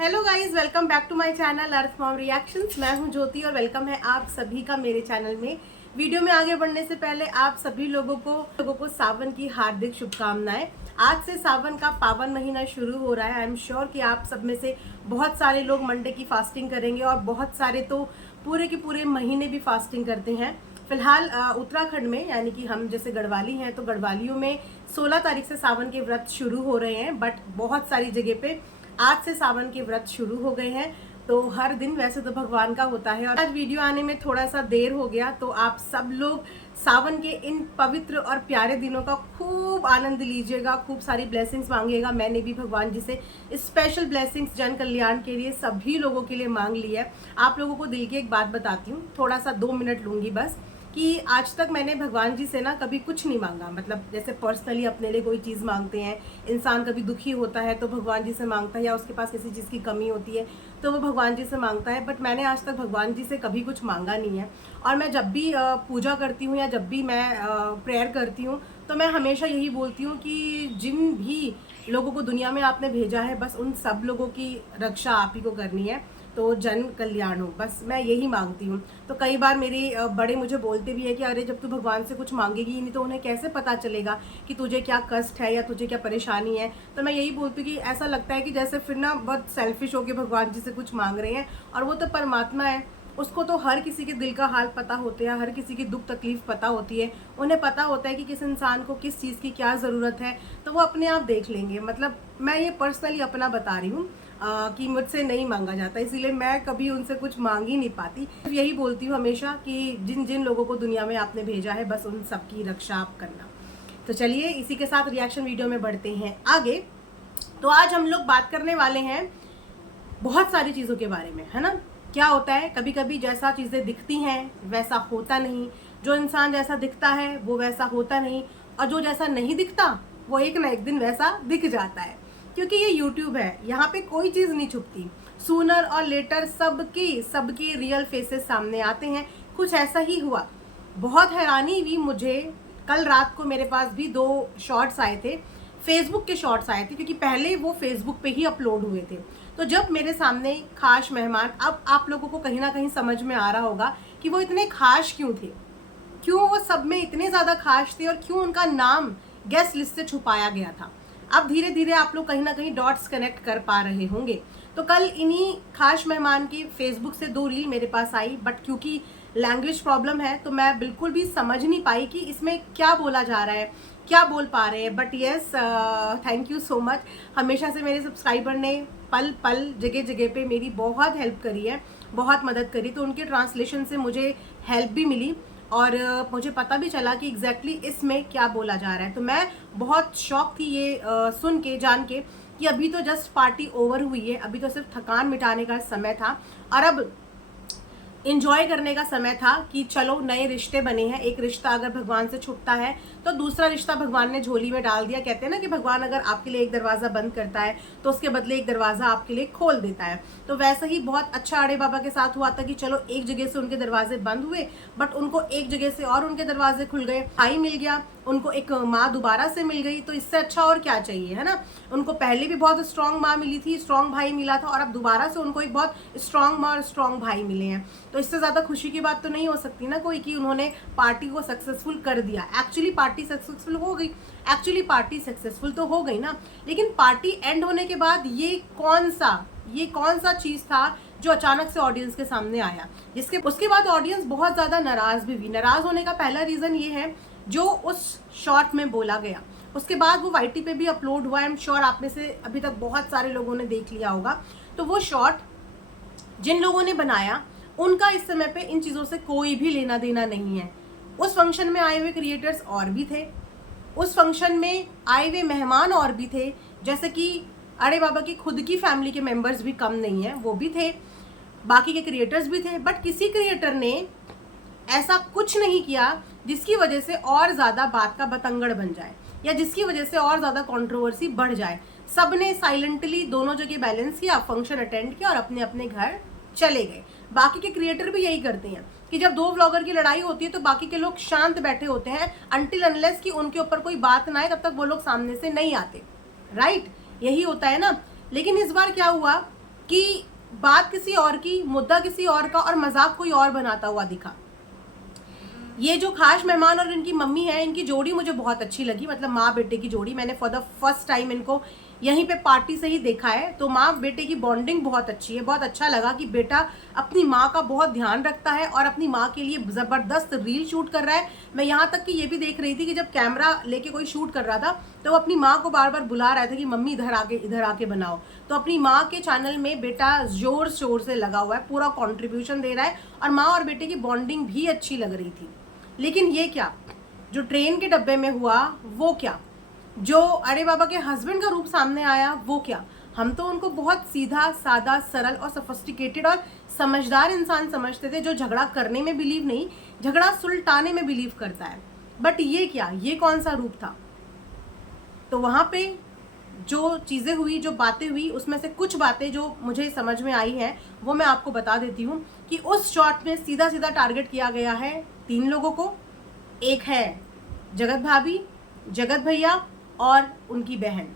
Hello guys, welcome back to my channel Earth Mom Reactions. मैं हूं ज्योति और welcome है आप सभी का मेरे चैनल में। वीडियो में आगे बढ़ने से पहले आप सभी लोगों को सावन की हार्दिक शुभकामनाएं। आज से सावन का पावन महीना शुरू हो रहा है। आई एम श्योर कि आप सब में से बहुत सारे लोग मंडे की फास्टिंग करेंगे और बहुत सारे तो पूरे के पूरे महीने भी फास्टिंग करते हैं। फिलहाल उत्तराखंड में, यानी कि हम जैसे गढ़वाली हैं, तो गढ़वालियों में 16 तारीख से सावन के व्रत शुरू हो रहे हैं। बट बहुत सारी जगह पे आज से सावन के व्रत शुरू हो गए हैं। तो हर दिन वैसे तो भगवान का होता है और आज वीडियो आने में थोड़ा सा देर हो गया, तो आप सब लोग सावन के इन पवित्र और प्यारे दिनों का खूब आनंद लीजिएगा, खूब सारी ब्लेसिंग्स मांगिएगा। मैंने भी भगवान जी से स्पेशल ब्लेसिंग्स जन कल्याण के लिए सभी लोगों के लिए मांग ली है। आप लोगों को दिल की एक बात बताती हूँ, थोड़ा सा 2 मिनट लूंगी बस, कि आज तक मैंने भगवान जी से ना कभी कुछ नहीं मांगा। मतलब जैसे पर्सनली अपने लिए कोई चीज़ मांगते हैं, इंसान कभी दुखी होता है तो भगवान जी से मांगता है, या उसके पास किसी चीज़ की कमी होती है तो वो भगवान जी से मांगता है। बट मैंने आज तक भगवान जी से कभी कुछ मांगा नहीं है। और मैं जब भी पूजा करती हूँ या जब भी मैं प्रेयर करती हूँ तो मैं हमेशा यही बोलती हूँ कि जिन भी लोगों को दुनिया में आपने भेजा है, बस उन सब लोगों की रक्षा आप ही को करनी है, तो जन कल्याण हो, बस मैं यही मांगती हूँ। तो कई बार मेरे बड़े मुझे बोलते भी है कि अरे जब तू भगवान से कुछ मांगेगी ही नहीं तो उन्हें कैसे पता चलेगा कि तुझे क्या कष्ट है या तुझे क्या परेशानी है। तो मैं यही बोलती हूँ कि ऐसा लगता है कि जैसे फिर ना बहुत सेल्फिश होकर भगवान जी से कुछ मांग रहे हैं, और वो तो परमात्मा है, उसको तो हर किसी के दिल का हाल पता होता है, हर किसी की दुख तकलीफ पता होती है। उन्हें पता होता है कि किस इंसान को किस चीज़ की क्या ज़रूरत है, तो वो अपने आप देख लेंगे। मतलब मैं ये पर्सनली अपना बता रही हूँ कि मुझसे नहीं मांगा जाता, इसीलिए मैं कभी उनसे कुछ मांग ही नहीं पाती। यही बोलती हूँ हमेशा कि जिन जिन लोगों को दुनिया में आपने भेजा है, बस उन सबकी रक्षा आप करना। तो चलिए इसी के साथ रिएक्शन वीडियो में बढ़ते हैं आगे। तो आज हम लोग बात करने वाले हैं बहुत सारी चीज़ों के बारे में, है ना। क्या होता है, कभी कभी जैसा चीज़ें दिखती हैं वैसा होता नहीं, जो इंसान जैसा दिखता है वो वैसा होता नहीं, और जो जैसा नहीं दिखता वो एक ना एक दिन वैसा दिख जाता है। क्योंकि ये यूट्यूब है, यहाँ पे कोई चीज़ नहीं छुपती। सूनर और लेटर सबके रियल फेसेस सामने आते हैं। कुछ ऐसा ही हुआ, बहुत हैरानी हुई मुझे। कल रात को मेरे पास भी 2 शॉर्ट्स आए थे, फेसबुक के शॉर्ट्स आए थे, क्योंकि पहले वो फेसबुक पे ही अपलोड हुए थे। तो जब मेरे सामने खास मेहमान, अब आप लोगों को कहीं ना कहीं समझ में आ रहा होगा कि वो इतने खास क्यों थे, क्यों वो सब में इतने ज़्यादा खास थे, और क्यों उनका नाम गेस्ट लिस्ट से छुपाया गया था। अब धीरे धीरे आप लोग कहीं ना कहीं डॉट्स कनेक्ट कर पा रहे होंगे। तो कल इन्हीं खास मेहमान की फेसबुक से 2 रील मेरे पास आई, बट क्योंकि लैंग्वेज प्रॉब्लम है तो मैं बिल्कुल भी समझ नहीं पाई कि इसमें क्या बोला जा रहा है, क्या बोल पा रहे हैं। But yes, thank you so much. हमेशा से मेरे सब्सक्राइबर ने पल पल जगह जगह पे मेरी बहुत हेल्प करी है, बहुत मदद करी। तो उनके ट्रांसलेशन से मुझे हेल्प भी मिली और मुझे पता भी चला कि एग्जैक्टली इसमें क्या बोला जा रहा है। तो मैं बहुत शॉक थी ये सुन के, जान के कि अभी तो जस्ट पार्टी ओवर हुई है, अभी तो सिर्फ थकान मिटाने का समय था और अब इंजॉय करने का समय था कि चलो नए रिश्ते बने हैं। एक रिश्ता अगर भगवान से छूटता है तो दूसरा रिश्ता भगवान ने झोली में डाल दिया। कहते हैं ना कि भगवान अगर आपके लिए एक दरवाजा बंद करता है तो उसके बदले एक दरवाजा आपके लिए खोल देता है। तो वैसा ही बहुत अच्छा अड़े बाबा के साथ हुआ था कि चलो एक जगह से उनके दरवाजे बंद हुए, बट उनको एक जगह से और उनके दरवाजे खुल गए। भाई मिल गया उनको, एक माँ दोबारा से मिल गई, तो इससे अच्छा और क्या चाहिए, है ना। उनको पहले भी बहुत स्ट्रांग माँ मिली थी, स्ट्रांग भाई मिला था, और अब दोबारा से उनको एक बहुत स्ट्रांग माँ और स्ट्रांग भाई मिले हैं। तो इससे ज़्यादा खुशी की बात तो नहीं हो सकती ना कोई, कि उन्होंने पार्टी को सक्सेसफुल कर दिया। एक्चुअली पार्टी सक्सेसफुल हो गई, एक्चुअली पार्टी सक्सेसफुल तो हो गई ना, लेकिन पार्टी एंड होने के बाद ये कौन सा चीज़ था जो अचानक से ऑडियंस के सामने आया, जिसके उसके बाद ऑडियंस बहुत ज़्यादा नाराज़ भी हुई। नाराज़ होने का पहला रीज़न ये है जो उस शॉर्ट में बोला गया। उसके बाद वो वाईटी पे भी अपलोड हुआ, आई एम श्योर आप में से अभी तक बहुत सारे लोगों ने देख लिया होगा। तो वो शॉर्ट जिन लोगों ने बनाया उनका इस समय पे इन चीज़ों से कोई भी लेना देना नहीं है। उस फंक्शन में आए हुए क्रिएटर्स और भी थे, उस फंक्शन में आए हुए मेहमान और भी थे, जैसे कि अरे बाबा की खुद की फैमिली के मेंबर्स भी कम नहीं है, वो भी थे, बाकी के क्रिएटर्स भी थे। बट किसी क्रिएटर ने ऐसा कुछ नहीं किया जिसकी वजह से और ज़्यादा बात का बतंगड़ बन जाए या जिसकी वजह से और ज़्यादा कंट्रोवर्सी बढ़ जाए। सबने साइलेंटली दोनों जगह बैलेंस किया, फंक्शन अटेंड किया और अपने अपने घर चले गए। बाकी के क्रिएटर भी यही करते हैं कि जब 2 व्लॉगर की लड़ाई होती है तो बाकी के लोग शांत बैठे होते हैं, अनटिल अनलेस कि उनके ऊपर कोई बात ना आए तब तक वो लोग सामने से नहीं आते। राइट, यही होता है ना। लेकिन इस बार क्या हुआ कि बात किसी और की, मुद्दा किसी और का और मजाक कोई और बनाता हुआ दिखा। ये जो खास मेहमान और इनकी मम्मी है, इनकी जोड़ी मुझे बहुत अच्छी लगी, मतलब माँ बेटे की जोड़ी। मैंने फॉर द फर्स्ट टाइम इनको यहीं पे पार्टी से ही देखा है, तो माँ बेटे की बॉन्डिंग बहुत अच्छी है। बहुत अच्छा लगा कि बेटा अपनी माँ का बहुत ध्यान रखता है और अपनी माँ के लिए ज़बरदस्त रील शूट कर रहा है। मैं यहाँ तक कि ये भी देख रही थी कि जब कैमरा लेके कोई शूट कर रहा था तो वो अपनी माँ को बार बार बुला रहा था कि मम्मी इधर आके बनाओ। तो अपनी माँ के चैनल में बेटा जोर शोर से लगा हुआ है, पूरा कॉन्ट्रीब्यूशन दे रहा है और माँ और बेटे की बॉन्डिंग भी अच्छी लग रही थी। लेकिन ये क्या जो ट्रेन के डब्बे में हुआ, वो क्या जो अरे बाबा के हस्बैंड का रूप सामने आया, वो क्या। हम तो उनको बहुत सीधा सादा सरल और सोफिस्टिकेटेड और समझदार इंसान समझते थे, जो झगड़ा करने में बिलीव नहीं, झगड़ा सुलटाने में बिलीव करता है। बट ये क्या, ये कौन सा रूप था। तो वहाँ पे जो चीज़ें हुई, जो बातें हुई, उसमें से कुछ बातें जो मुझे समझ में आई हैं वो मैं आपको बता देती हूँ कि उस शॉट में सीधा सीधा टारगेट किया गया है 3 लोगों को। एक है जगत भाभी, जगत भैया और उनकी बहन।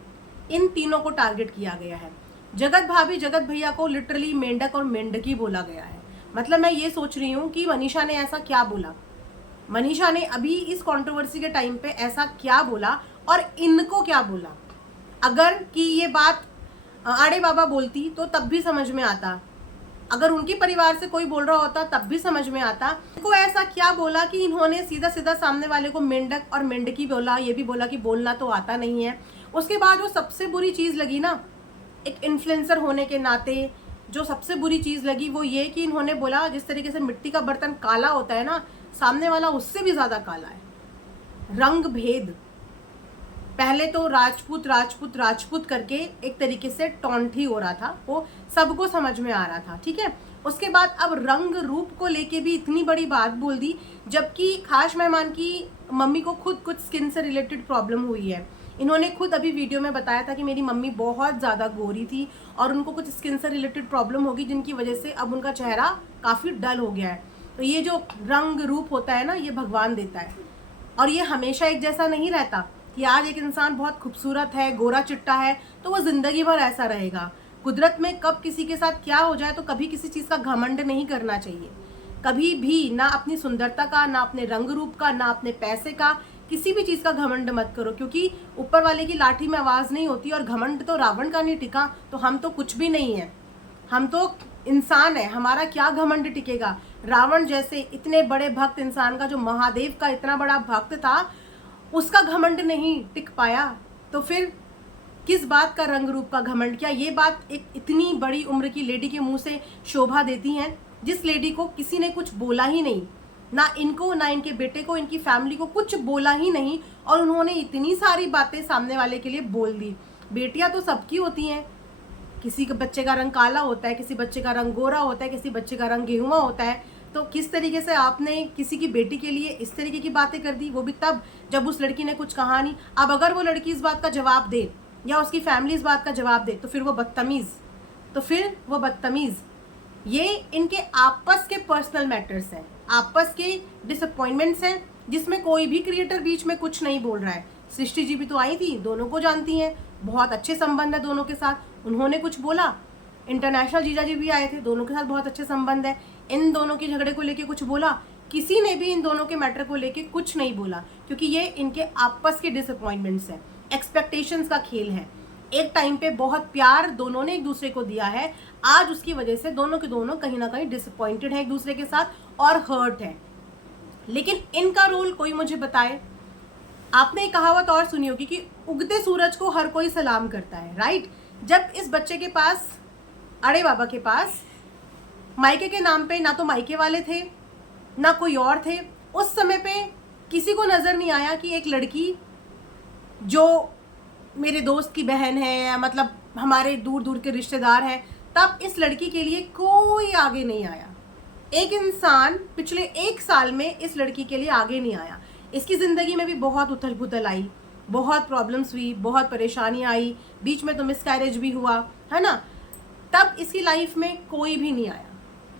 इन तीनों को टारगेट किया गया है। जगत भाभी जगत भैया को लिटरली मेंढक और मेंढकी बोला गया है। मतलब मैं ये सोच रही हूँ कि मनीषा ने ऐसा क्या बोला, मनीषा ने अभी इस कंट्रोवर्सी के टाइम पे ऐसा क्या बोला और इनको क्या बोला। अगर कि ये बात आड़े बाबा बोलती तो तब भी समझ में आता, अगर उनके परिवार से कोई बोल रहा होता तब भी समझ में आता। इनको ऐसा क्या बोला कि इन्होंने सीधा सीधा सामने वाले को मेंढक और मेंढकी बोला। ये भी बोला कि बोलना तो आता नहीं है। उसके बाद वो सबसे बुरी चीज़ लगी ना, एक इन्फ्लुएंसर होने के नाते जो सबसे बुरी चीज़ लगी वो ये कि इन्होंने बोला जिस तरीके से मिट्टी का बर्तन काला होता है ना, सामने वाला उससे भी ज़्यादा काला है। रंग भेद, पहले तो राजपूत राजपूत राजपूत करके एक तरीके से टॉन्ट ही हो रहा था, वो सबको समझ में आ रहा था, ठीक है। उसके बाद अब रंग रूप को लेके भी इतनी बड़ी बात बोल दी, जबकि खास मेहमान की मम्मी को खुद कुछ स्किन से रिलेटेड प्रॉब्लम हुई है। इन्होंने खुद अभी वीडियो में बताया था कि मेरी मम्मी बहुत ज़्यादा गोरी थी और उनको कुछ स्किन से रिलेटेड प्रॉब्लम होगी, जिनकी वजह से अब उनका चेहरा काफ़ी डल हो गया है। तो ये जो रंग रूप होता है ना, ये भगवान देता है और ये हमेशा एक जैसा नहीं रहता कि आज एक इंसान बहुत खूबसूरत है, गोरा चिट्टा है तो वो ज़िंदगी भर ऐसा रहेगा। कुदरत में कब किसी के साथ क्या हो जाए, तो कभी किसी चीज़ का घमंड नहीं करना चाहिए। कभी भी ना अपनी सुंदरता का, ना अपने रंग रूप का, ना अपने पैसे का, किसी भी चीज़ का घमंड मत करो, क्योंकि ऊपर वाले की लाठी में आवाज़ नहीं होती और घमंड तो रावण का नहीं टिका, तो हम तो कुछ भी नहीं है, हम तो इंसान है, हमारा क्या घमंड टिकेगा। रावण जैसे इतने बड़े भक्त इंसान का, जो महादेव का इतना बड़ा भक्त था, उसका घमंड नहीं टिक पाया, तो फिर किस बात का रंग रूप का घमंड। क्या ये बात एक इतनी बड़ी उम्र की लेडी के मुंह से शोभा देती हैं, जिस लेडी को किसी ने कुछ बोला ही नहीं, ना इनको ना इनके बेटे को, इनकी फैमिली को कुछ बोला ही नहीं, और उन्होंने इतनी सारी बातें सामने वाले के लिए बोल दी। बेटियां तो सबकी होती हैं, किसी के बच्चे का रंग काला होता है, किसी बच्चे का रंग गोरा होता है, किसी बच्चे का रंग गेहुआ होता है। तो किस तरीके से आपने किसी की बेटी के लिए इस तरीके की बातें कर दी, वो भी तब जब उस लड़की ने कुछ कहा नहीं। अब अगर वो लड़की इस बात का जवाब दे या उसकी फैमिली इस बात का जवाब दे तो फिर वो बदतमीज़। ये इनके आपस के पर्सनल मैटर्स हैं, आपस के डिसअपॉइंटमेंट्स हैं, जिसमें कोई भी क्रिएटर बीच में कुछ नहीं बोल रहा है। सृष्टि जी भी तो आई थी, दोनों को जानती हैं, बहुत अच्छे संबंध है दोनों के साथ, उन्होंने कुछ बोला। इंटरनेशनल जीजा जी भी आए थे, दोनों के साथ बहुत अच्छे संबंध है। इन दोनों के झगड़े को लेके कुछ बोला? किसी ने भी इन दोनों के मैटर को लेके कुछ नहीं बोला, क्योंकि ये इनके आपस के डिसअपॉइंटमेंट्स हैं, एक्सपेक्टेशंस का खेल है। एक टाइम पे बहुत प्यार दोनों ने एक दूसरे को दिया है, आज उसकी वजह से दोनों के दोनों कहीं ना कहीं डिसअपॉइंटेड है एक दूसरे के साथ और हर्ट है। लेकिन इनका रोल कोई मुझे बताए। आपने एक कहावत और सुनी होगी कि उगते सूरज को हर कोई सलाम करता है, राइट। जब इस बच्चे के पास, अड़े बाबा के पास, मायके के नाम पे ना तो मायके वाले थे ना कोई और थे, उस समय पे किसी को नज़र नहीं आया कि एक लड़की जो मेरे दोस्त की बहन है, मतलब हमारे दूर दूर के रिश्तेदार हैं, तब इस लड़की के लिए कोई आगे नहीं आया। एक इंसान पिछले 1 साल में इस लड़की के लिए आगे नहीं आया। इसकी ज़िंदगी में भी बहुत उथल पुथल आई, बहुत प्रॉब्लम्स हुई, बहुत परेशानियाँ आई, बीच में तो मिसकैरेज भी हुआ, है ना। तब इसकी लाइफ में कोई भी नहीं आया,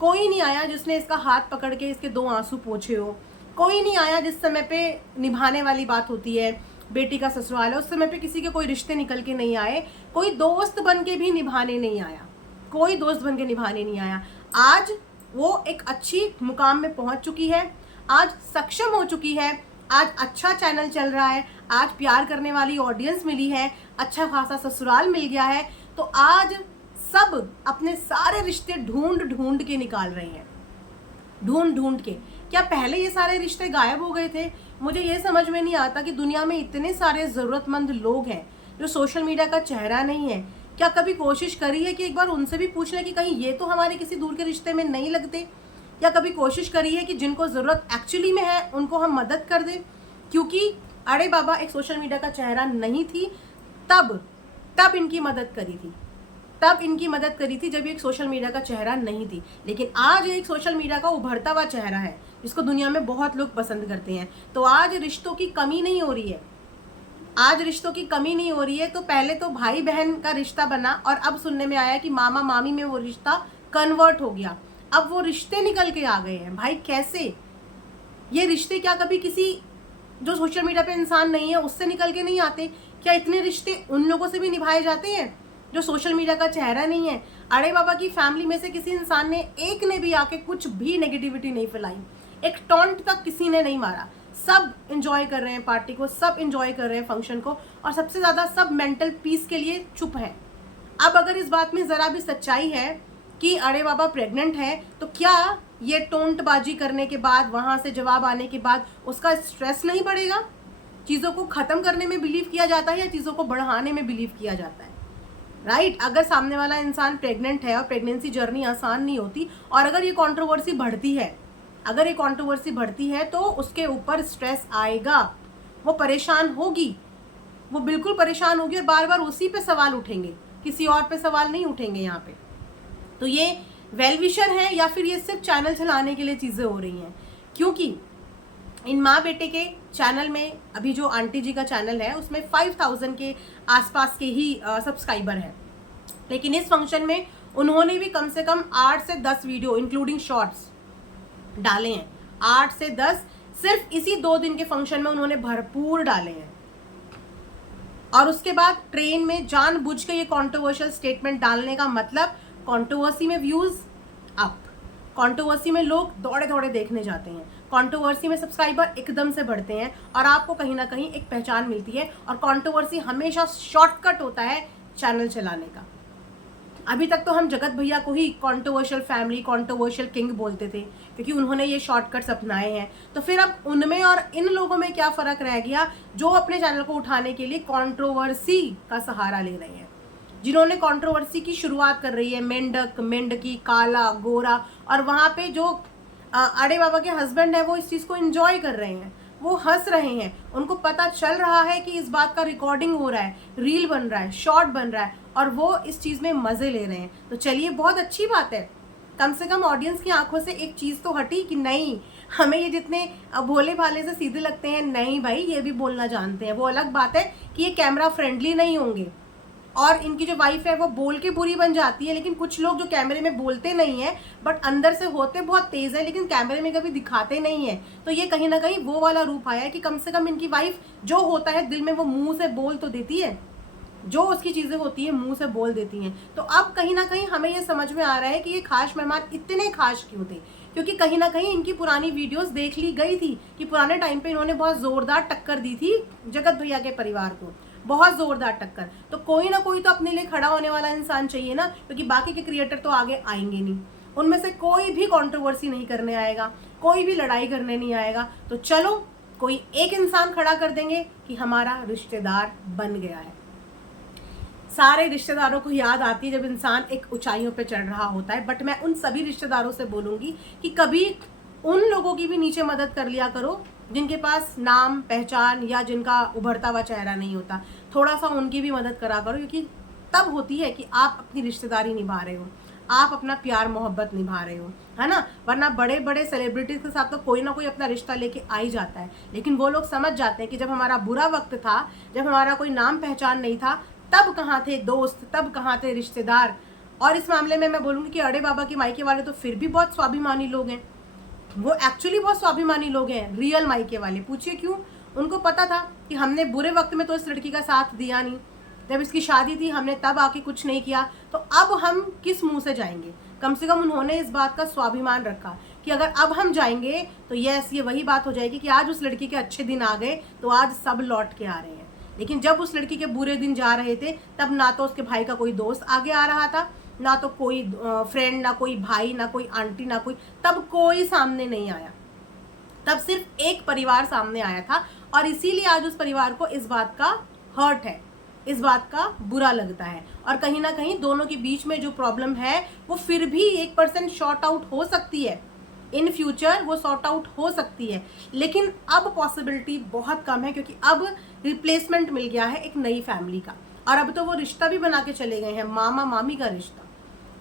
कोई नहीं आया जिसने इसका हाथ पकड़ के इसके 2 आंसू पोंछे हो। कोई नहीं आया जिस समय पे निभाने वाली बात होती है, बेटी का ससुराल है, उस समय पे किसी के कोई रिश्ते निकल के नहीं आए, कोई दोस्त बन के भी निभाने नहीं आया, कोई दोस्त बन के निभाने नहीं आया। आज वो एक अच्छी मुकाम में पहुंच चुकी है, आज सक्षम हो चुकी है, आज अच्छा चैनल चल रहा है, आज प्यार करने वाली ऑडियंस मिली है, अच्छा खासा ससुराल मिल गया है। तो आज सब अपने सारे रिश्ते ढूंढ ढूंढ के निकाल रहे हैं, ढूंढ ढूंढ के। क्या पहले ये सारे रिश्ते गायब हो गए थे? मुझे ये समझ में नहीं आता कि दुनिया में इतने सारे ज़रूरतमंद लोग हैं जो सोशल मीडिया का चेहरा नहीं है। क्या कभी कोशिश करी है कि एक बार उनसे भी पूछ लें कि कहीं ये तो हमारे किसी दूर के रिश्ते में नहीं लगते? या कभी कोशिश करी है कि जिनको ज़रूरत एक्चुअली में है उनको हम मदद कर दें? क्योंकि अरे बाबा एक सोशल मीडिया का चेहरा नहीं थी, तब इनकी मदद करी थी, तब इनकी मदद करी थी जब ये एक सोशल मीडिया का चेहरा नहीं थी। लेकिन आज एक सोशल मीडिया का उभरता हुआ चेहरा है जिसको दुनिया में बहुत लोग पसंद करते हैं। तो आज रिश्तों की कमी नहीं हो रही है, आज रिश्तों की कमी नहीं हो रही है। तो पहले तो भाई बहन का रिश्ता बना और अब सुनने में आया कि मामा मामी में वो रिश्ता कन्वर्ट हो गया। अब वो रिश्ते निकल के आ गए हैं। भाई कैसे ये रिश्ते, क्या कभी किसी जो सोशल मीडिया पे इंसान नहीं है उससे निकल के नहीं आते? क्या इतने रिश्ते उन लोगों से भी निभाए जाते हैं जो सोशल मीडिया का चेहरा नहीं है? अरे बाबा की फैमिली में से किसी इंसान ने, एक ने भी आके कुछ भी नेगेटिविटी नहीं फैलाई, एक टॉन्ट तक किसी ने नहीं मारा। सब इंजॉय कर रहे हैं पार्टी को, सब इंजॉय कर रहे हैं फंक्शन को, और सबसे ज़्यादा सब मेंटल पीस के लिए चुप हैं। अब अगर इस बात में ज़रा भी सच्चाई है कि अरे बाबा प्रेग्नेंट है, तो क्या ये टोंटबाजी करने के बाद, वहाँ से जवाब आने के बाद उसका स्ट्रेस नहीं बढ़ेगा? चीज़ों को ख़त्म करने में बिलीव किया जाता है या चीज़ों को बढ़ाने में बिलीव किया जाता है? राइट अगर सामने वाला इंसान प्रेग्नेंट है और प्रेगनेंसी जर्नी आसान नहीं होती, और अगर ये कंट्रोवर्सी बढ़ती है, अगर ये कंट्रोवर्सी बढ़ती है तो उसके ऊपर स्ट्रेस आएगा, वो परेशान होगी, वो बिल्कुल परेशान होगी, और बार बार उसी पे सवाल उठेंगे, किसी और पे सवाल नहीं उठेंगे यहाँ पे। तो ये वेल विशर है या फिर ये सिर्फ चैनल चलाने के लिए चीज़ें हो रही हैं? क्योंकि इन माँ बेटे के चैनल में, अभी जो आंटी जी का चैनल है उसमें 5000 के आसपास के ही सब्सक्राइबर हैं, लेकिन इस फंक्शन में उन्होंने भी कम से कम 8 से 10 वीडियो इंक्लूडिंग शॉर्ट्स डाले हैं। 8 से 10 सिर्फ इसी 2 दिन के फंक्शन में उन्होंने भरपूर डाले हैं। और उसके बाद ट्रेन में जानबूझ के ये कंट्रोवर्शियल स्टेटमेंट डालने का मतलब, कंट्रोवर्सी में व्यूज अप, कंट्रोवर्सी में लोग दौड़े दौड़े देखने जाते हैं, कंट्रोवर्सी में सब्सक्राइबर एकदम से बढ़ते हैं और आपको कहीं ना कहीं एक पहचान मिलती है। और कंट्रोवर्सी हमेशा शॉर्टकट होता है चैनल चलाने का। अभी तक तो हम जगत भैया को ही कंट्रोवर्शियल फैमिली, कंट्रोवर्शियल किंग बोलते थे क्योंकि उन्होंने ये शॉर्टकट्स अपनाए हैं। तो फिर अब उनमें और इन लोगों में क्या फ़र्क रह गया जो अपने चैनल को उठाने के लिए कंट्रोवर्सी का सहारा ले रहे हैं, जिन्होंने कंट्रोवर्सी की शुरुआत कर रही है, मेंढक, मेंढकी, काला, गोरा, और वहाँ पे जो अड़े बाबा के हस्बैंड है वो इस चीज़ को एंजॉय कर रहे हैं, वो हंस रहे हैं, उनको पता चल रहा है कि इस बात का रिकॉर्डिंग हो रहा है, रील बन रहा है, शॉर्ट बन रहा है, और वो इस चीज़ में मज़े ले रहे हैं। तो चलिए बहुत अच्छी बात है, कम से कम ऑडियंस की आंखों से एक चीज़ तो हटी कि नहीं, हमें ये जितने भोले भाले से सीधे लगते हैं, नहीं भाई ये भी बोलना जानते हैं। वो अलग बात है कि ये कैमरा फ्रेंडली नहीं होंगे, और इनकी जो वाइफ है वो बोल के बुरी बन जाती है, लेकिन कुछ लोग जो कैमरे में बोलते नहीं है बट अंदर से होते बहुत तेज़ है, लेकिन कैमरे में कभी दिखाते नहीं है। तो ये कहीं ना कहीं वो वाला रूप आया है कि कम से कम इनकी वाइफ जो होता है दिल में वो मुंह से बोल तो देती है, जो उसकी चीज़ें होती है मुंह से बोल देती हैं। तो अब कहीं ना कहीं हमें ये समझ में आ रहा है कि ये खास मेहमान इतने खास क्यों थे, क्योंकि कहीं ना कहीं इनकी पुरानी वीडियोस देख ली गई थी कि पुराने टाइम पे इन्होंने बहुत ज़ोरदार टक्कर दी थी जगत भैया के परिवार को, बहुत ज़ोरदार टक्कर। तो कोई ना कोई तो अपने लिए खड़ा होने वाला इंसान चाहिए ना, क्योंकि बाकी के क्रिएटर तो आगे आएंगे नहीं, उनमें से कोई भी कंट्रोवर्सी नहीं करने आएगा, कोई भी लड़ाई करने नहीं आएगा। तो चलो कोई एक इंसान खड़ा कर देंगे कि हमारा रिश्तेदार बन गया है। सारे रिश्तेदारों को याद आती है जब इंसान एक ऊंचाइयों पे चढ़ रहा होता है, बट मैं उन सभी रिश्तेदारों से बोलूँगी कि कभी उन लोगों की भी नीचे मदद कर लिया करो जिनके पास नाम पहचान या जिनका उभरता हुआ चेहरा नहीं होता, थोड़ा सा उनकी भी मदद करा करो, क्योंकि तब होती है कि आप अपनी रिश्तेदारी निभा रहे हो, आप अपना प्यार मोहब्बत निभा रहे हो, है ना। वरना बड़े बड़े सेलिब्रिटीज़ के साथ तो कोई ना कोई अपना रिश्ता लेके आ ही जाता है, लेकिन वो लोग समझ जाते हैं कि जब हमारा बुरा वक्त था, जब हमारा कोई नाम पहचान नहीं था, तब कहाँ थे दोस्त, तब कहाँ थे रिश्तेदार। और इस मामले में मैं बोलूँगी कि अड़े बाबा के मायके वाले तो फिर भी बहुत स्वाभिमानी लोग हैं, वो एक्चुअली बहुत स्वाभिमानी लोग हैं, रियल मायके वाले। पूछिए क्यों? उनको पता था कि हमने बुरे वक्त में तो इस लड़की का साथ दिया नहीं, जब इसकी शादी थी हमने तब आके कुछ नहीं किया, तो अब हम किस मुंह से जाएंगे? कम से कम उन्होंने इस बात का स्वाभिमान रखा कि अगर अब हम जाएंगे तो यस, ये वही बात हो जाएगी कि आज उस लड़की के अच्छे दिन आ गए तो आज सब लौट के आ रहे हैं। लेकिन जब उस लड़की के बुरे दिन जा रहे थे तब ना तो उसके भाई का कोई दोस्त आगे आ रहा था, ना तो कोई फ्रेंड, ना कोई भाई, ना कोई आंटी, ना कोई, तब कोई सामने नहीं आया। तब सिर्फ एक परिवार सामने आया था और इसीलिए आज उस परिवार को इस बात का हर्ट है, इस बात का बुरा लगता है। और कहीं ना कहीं दोनों के बीच में जो प्रॉब्लम है वो फिर भी 1% शॉर्ट आउट हो सकती है, इन फ्यूचर वो सॉर्ट आउट हो सकती है, लेकिन अब पॉसिबिलिटी बहुत कम है क्योंकि अब रिप्लेसमेंट मिल गया है एक नई फैमिली का। और अब तो वो रिश्ता भी बना के चले गए हैं, मामा मामी का रिश्ता।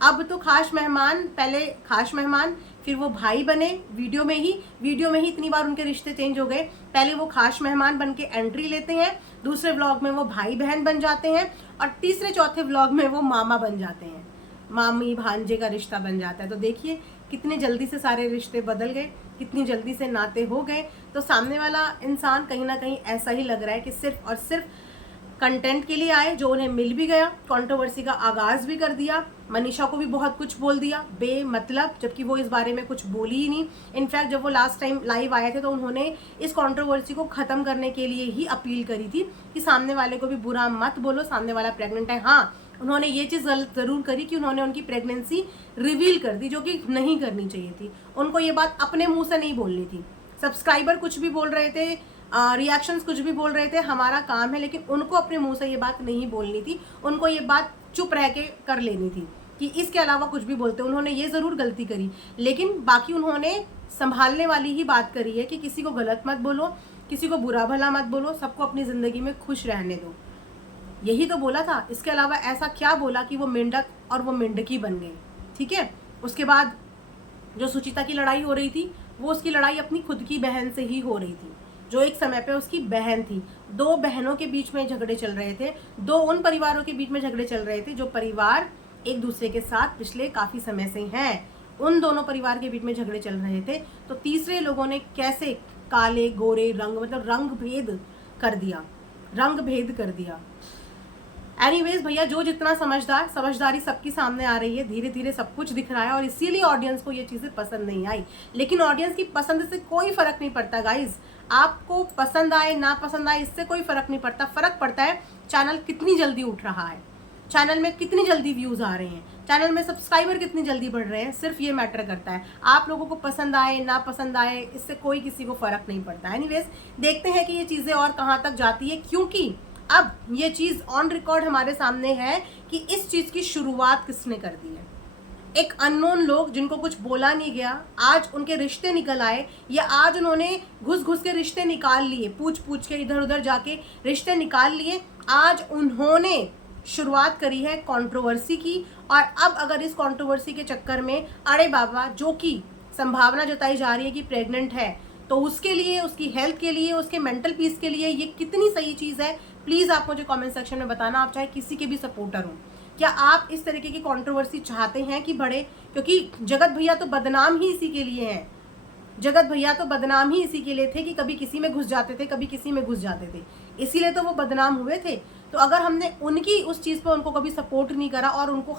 अब तो खास मेहमान, पहले खास मेहमान, फिर वो भाई बने। वीडियो में ही इतनी बार उनके रिश्ते चेंज हो गए। पहले वो खास मेहमान बन के एंट्री लेते हैं, दूसरे व्लॉग में वो भाई बहन बन जाते हैं और तीसरे चौथे व्लॉग में वो मामा बन जाते हैं, मामी भांजे का रिश्ता बन जाता है। तो देखिए कितने जल्दी से सारे रिश्ते बदल गए, कितनी जल्दी से नाते हो गए। तो सामने वाला इंसान कहीं ना कहीं ऐसा ही लग रहा है कि सिर्फ और सिर्फ कंटेंट के लिए आए, जो उन्हें मिल भी गया। कंट्रोवर्सी का आगाज भी कर दिया, मनीषा को भी बहुत कुछ बोल दिया बेमतलब, जबकि वो इस बारे में कुछ बोली ही नहीं। इनफैक्ट जब वो लास्ट टाइम लाइव आए थे तो उन्होंने इस कंट्रोवर्सी को खत्म करने के लिए ही अपील करी थी कि सामने वाले को भी बुरा मत बोलो, सामने वाला प्रेग्नेंट है। हाँ, उन्होंने ये चीज़ जरूर करी कि उन्होंने उनकी प्रेगनेंसी रिवील कर दी, जो कि नहीं करनी चाहिए थी। उनको ये बात अपने मुंह से नहीं बोलनी थी। सब्सक्राइबर कुछ भी बोल रहे थे, रिएक्शंस कुछ भी बोल रहे थे, हमारा काम है, लेकिन उनको अपने मुंह से ये बात नहीं बोलनी थी। उनको ये बात चुप रह के कर लेनी थी कि इसके अलावा कुछ भी बोलते। उन्होंने ये ज़रूर गलती करी, लेकिन बाकी उन्होंने संभालने वाली ही बात करी है कि किसी को गलत मत बोलो, किसी को बुरा भला मत बोलो, सबको अपनी ज़िंदगी में खुश रहने दो। यही तो बोला था। इसके अलावा ऐसा क्या बोला कि वो मेंढक और वो मेंढकी बन गए? ठीक है। उसके बाद जो सुचिता की लड़ाई हो रही थी, वो उसकी लड़ाई अपनी खुद की बहन से ही हो रही थी, जो एक समय पे उसकी बहन थी। दो बहनों के बीच में झगड़े चल रहे थे, दो उन परिवारों के बीच में झगड़े चल रहे थे जो परिवार एक दूसरे के साथ पिछले काफी समय से हैं। उन दोनों परिवार के बीच में झगड़े चल रहे थे, तो तीसरे लोगों ने कैसे काले गोरे रंग, मतलब रंग भेद कर दिया। एनीवेज भैया, जो जितना समझदारी सबकी सामने आ रही है, धीरे धीरे सब कुछ दिख रहा है और इसीलिए ऑडियंस को ये चीज़ें पसंद नहीं आई। लेकिन ऑडियंस की पसंद से कोई फर्क नहीं पड़ता गाइज। आपको पसंद आए ना पसंद आए इससे कोई फर्क नहीं पड़ता। फर्क पड़ता है चैनल कितनी जल्दी उठ रहा है, चैनल में कितनी जल्दी व्यूज आ रहे हैं, चैनल में सब्सक्राइबर कितनी जल्दी बढ़ रहे हैं। सिर्फ ये मैटर करता है। आप लोगों को पसंद आए ना पसंद आए इससे कोई किसी को फर्क नहीं पड़ता। एनीवेज, देखते हैं कि ये चीज़ें और कहाँ तक जाती है, क्योंकि अब ये चीज़ ऑन रिकॉर्ड हमारे सामने है कि इस चीज़ की शुरुआत किसने कर दी है। एक अननोन लोग जिनको कुछ बोला नहीं गया, आज उनके रिश्ते निकल आए, या आज उन्होंने घुस के रिश्ते निकाल लिए, पूछ के इधर उधर जाके रिश्ते निकाल लिए। आज उन्होंने शुरुआत करी है कंट्रोवर्सी की। और अब अगर इस कंट्रोवर्सी के चक्कर में अरे बाबा, जो कि संभावना जताई जा रही है कि प्रेग्नेंट है, तो उसके लिए, उसकी हेल्थ के लिए, उसके मेंटल पीस के लिए ये कितनी सही चीज़ है, प्लीज़ आप मुझे कमेंट सेक्शन में बताना। आप चाहे किसी के भी सपोर्टर हो, क्या आप इस तरीके की कंट्रोवर्सी चाहते हैं कि बढ़े? क्योंकि जगत भैया तो बदनाम ही इसी के लिए हैं। जगत भैया तो बदनाम ही इसी के लिए थे कि कभी किसी में घुस जाते थे, कभी किसी में घुस जाते थे, इसीलिए तो वो बदनाम हुए थे। तो अगर हमने उनकी उस चीज़ पर उनको कभी सपोर्ट नहीं करा और उनको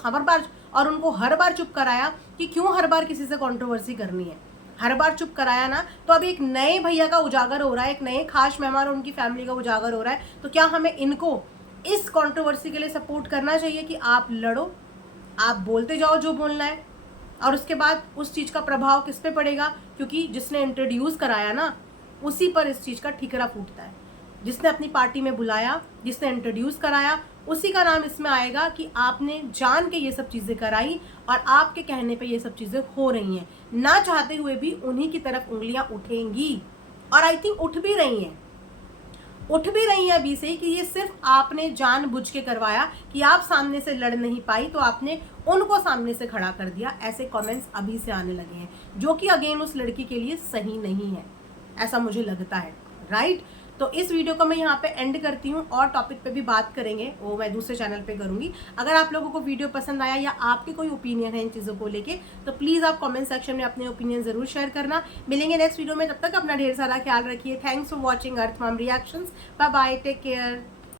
हर बार चुप कराया कि क्यों हर बार किसी से कंट्रोवर्सी करनी है, हर बार चुप कराया ना, तो अब एक नए भैया का उजागर हो रहा है, एक नए खास मेहमान और उनकी फैमिली का उजागर हो रहा है। तो क्या हमें इनको इस कंट्रोवर्सी के लिए सपोर्ट करना चाहिए कि आप लड़ो, आप बोलते जाओ जो बोलना है, और उसके बाद उस चीज़ का प्रभाव किस पे पड़ेगा? क्योंकि जिसने इंट्रोड्यूस कराया ना, उसी पर इस चीज़ का ठिकरा फूटता है। जिसने अपनी पार्टी में बुलाया, जिसने इंट्रोड्यूस कराया, उसी का नाम इसमें आएगा कि आपने जान के ये सब चीज़ें कराई और आपके कहने पे ये सब चीज़ें हो रही हैं। ना चाहते हुए भी उन्हीं की तरफ उंगलियां उठेंगी, और आई थिंक उठ भी रही हैं अभी से ही, कि ये सिर्फ आपने जानबूझ के करवाया कि आप सामने से लड़ नहीं पाई तो आपने उनको सामने से खड़ा कर दिया। ऐसे कमेंट्स अभी से आने लगे हैं, जो कि अगेन उस लड़की के लिए सही नहीं है, ऐसा मुझे लगता है, राइट। तो इस वीडियो को मैं यहाँ पे एंड करती हूँ, और टॉपिक पे भी बात करेंगे, वो मैं दूसरे चैनल पे करूँगी। अगर आप लोगों को वीडियो पसंद आया या आपके कोई ओपिनियन है इन चीज़ों को लेके, तो प्लीज़ आप कमेंट सेक्शन में अपने ओपिनियन ज़रूर शेयर करना। मिलेंगे नेक्स्ट वीडियो में, तब तक अपना ढेर सारा ख्याल रखिए। Thanks for watching Earth Mom Reactions. Bye bye, take care.